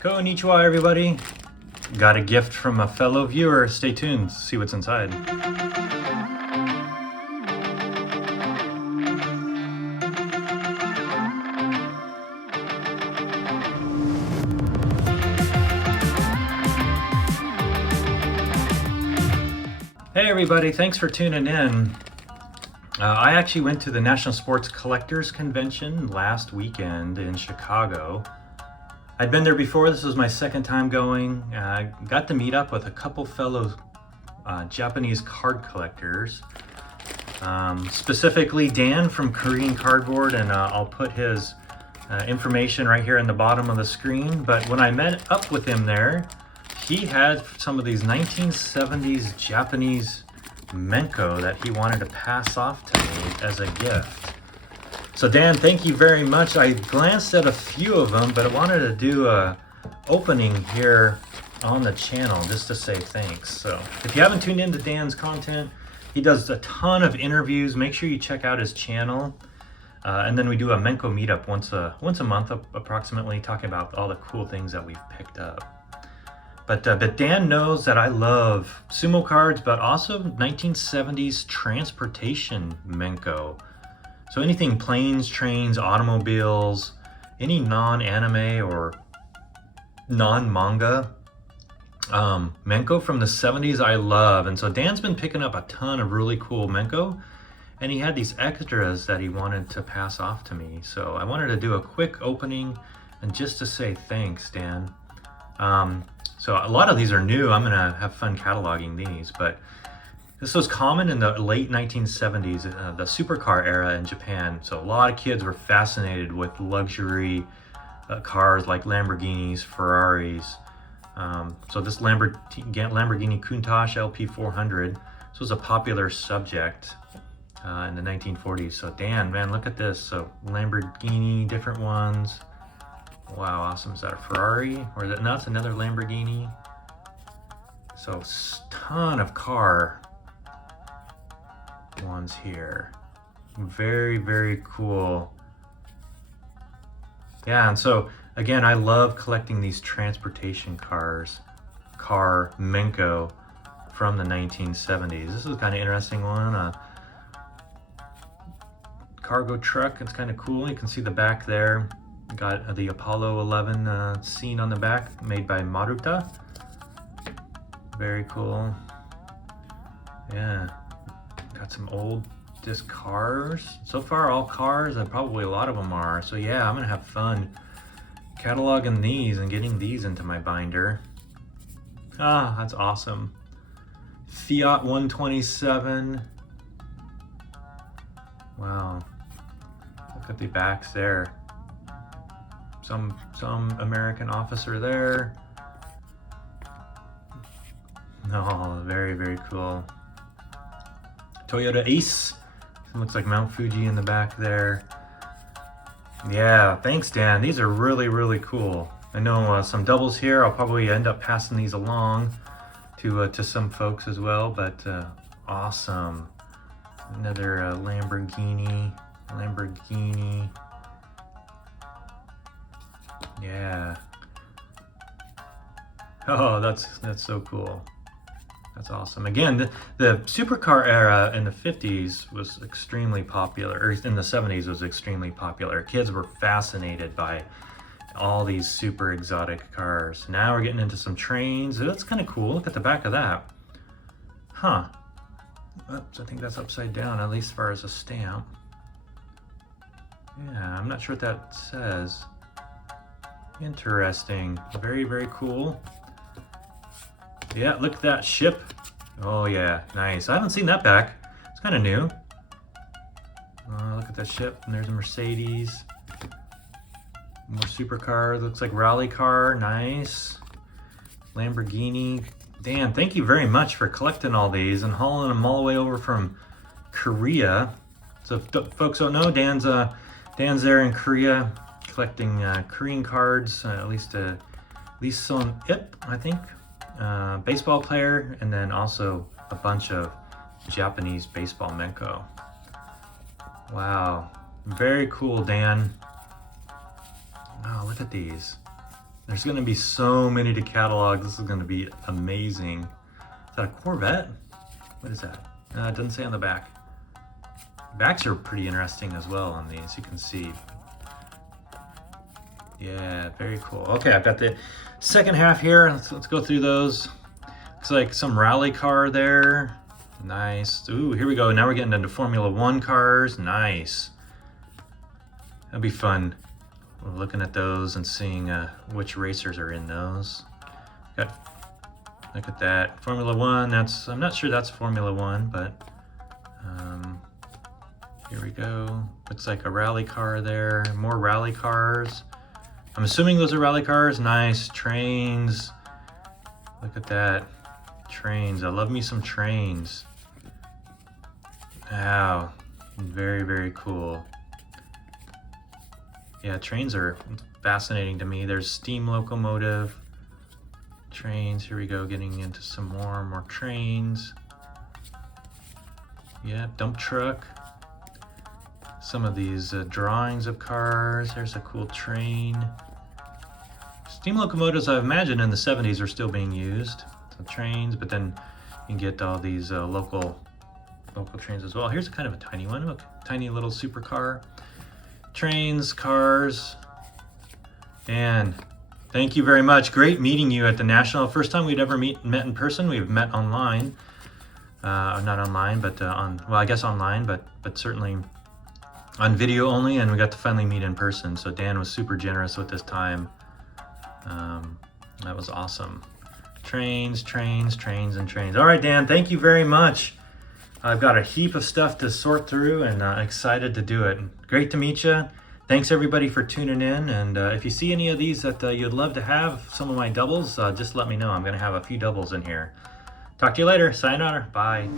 Konnichiwa, everybody. Got a gift from a fellow viewer. Stay tuned, see what's inside. Hey everybody, thanks for tuning in. I actually went to the National Sports Collectors Convention last weekend in Chicago. I'd been there before, this was my second time going. I got to meet up with a couple fellow Japanese card collectors. Specifically Dan from KoreanCardboard, and I'll put his information right here in the bottom of the screen. But when I met up with him there, he had some of these 1970s Japanese Menko that he wanted to pass off to me as a gift. So Dan, thank you very much. I glanced at a few of them, but I wanted to do a opening here on the channel just to say thanks. So if you haven't tuned into Dan's content, he does a ton of interviews. Make sure you check out his channel. And then we do a Menko meetup once a month approximately, talking about all the cool things that we've picked up. But Dan knows that I love sumo cards, but also 1970s transportation Menko. So anything planes, trains, automobiles, any non-anime or non-manga Menko from the 70s I love. And so Dan's been picking up a ton of really cool Menko, and he had these extras that he wanted to pass off to me. So I wanted to do a quick opening and just to say thanks, Dan. So a lot of these are new. I'm gonna have fun cataloging these, but this was common in the late 1970s, the supercar era in Japan. So a lot of kids were fascinated with luxury cars like Lamborghinis, Ferraris. So this Lamborghini Countach LP400, this was a popular subject in the 1940s. So Dan, man, look at this. So Lamborghini, different ones. Wow, awesome. Is that a Ferrari? Or is it, no, it's another Lamborghini. So ton of car ones here. Very, very cool. Yeah, and so again, I love collecting these transportation car Menko from the 1970s. This is a kind of interesting one. A cargo truck, it's kind of cool. You can see the back there. Got the Apollo 11 scene on the back, made by Maruta. Very cool. Yeah, got some old disc cars. So far all cars, and probably a lot of them are. So yeah, I'm gonna have fun cataloging these and getting these into my binder. Ah, that's awesome. Fiat 127. Wow, look at the backs there. Some American officer there. Oh, very, very cool. Toyota Ace. It looks like Mount Fuji in the back there. Yeah, thanks Dan. These are really, really cool. I know some doubles here. I'll probably end up passing these along to some folks as well, but awesome. Another Lamborghini. Yeah. Oh, that's so cool. That's awesome. Again, the supercar era in the 50s was extremely popular, or in the 70s was extremely popular. Kids were fascinated by all these super exotic cars. Now we're getting into some trains. That's kind of cool. Look at the back of that. Huh. Oops, I think that's upside down, at least as far as a stamp. Yeah, I'm not sure what that says. Interesting. Very, very cool. Yeah, look at that ship. Oh yeah, nice. I haven't seen that back. It's kind of new. Look at that ship, and there's a Mercedes. More supercars. Looks like rally car. Nice. Lamborghini. Dan, thank you very much for collecting all these and hauling them all the way over from Korea. So if folks don't know, Dan's there in Korea collecting Korean cards, at least Son Ip, I think, baseball player, and then also a bunch of Japanese baseball Menko. Wow, very cool, Dan. Wow, look at these. There's gonna be so many to catalog. This is gonna be amazing. Is that a Corvette? What is that? It doesn't say on the back. Backs are pretty interesting as well on these, you can see. Yeah, very cool. Okay, I've got the second half here. Let's go through those. Looks like some rally car there. Nice. Ooh, here we go. Now we're getting into Formula One cars. Nice. That'll be fun. We're looking at those and seeing which racers are in those. Look at that. Formula One, I'm not sure that's Formula One, but here we go. Looks like a rally car there. More rally cars. I'm assuming those are rally cars. Nice. Trains. Look at that. Trains. I love me some trains. Wow. Very, very cool. Yeah, trains are fascinating to me. There's steam locomotive. Trains. Here we go. Getting into some more trains. Yeah, dump truck. Some of these drawings of cars. There's a cool train. Steam locomotives, I imagine, in the 70s are still being used. So trains, but then you can get all these local trains as well. Here's a kind of a tiny one. Look, tiny little supercar. Trains, cars. And thank you very much. Great meeting you at the National. First time we'd ever met in person. We've met online. Not online, but well, I guess online, but certainly on video only, and we got to finally meet in person. So Dan was super generous with his time. That was awesome. Trains, trains, trains, and trains. All right, Dan, thank you very much. I've got a heap of stuff to sort through, and excited to do it. Great to meet you. Thanks everybody for tuning in, and if you see any of these that you'd love to have, some of my doubles, just let me know. I'm gonna have a few doubles in here. Talk to you later. Sayonara. Bye.